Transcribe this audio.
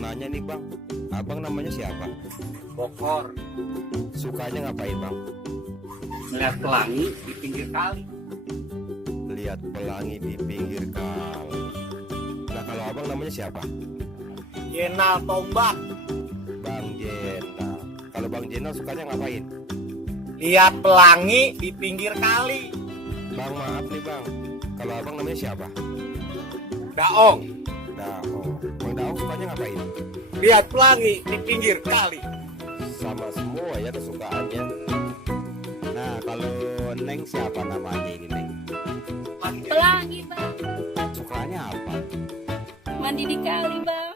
nanya nih bang, abang namanya siapa? Bokor. Sukanya ngapain bang? Melihat pelangi di pinggir kali. Lihat pelangi di pinggir kali. Nah kalau abang namanya siapa? Jenal Tombak. Bang Jenal. Kalau bang Jenal sukanya ngapain? Lihat pelangi di pinggir kali. Bang maaf nih bang, kalau abang namanya siapa? Daong. Daong. Bang Daong sukanya ngapain? Lihat pelangi di pinggir kali. Sama semua ya kesukaannya. Nah, kalau Neng siapa namanya ini, Neng? Pelangi bang, Sukanya apa? mandi di kali bang.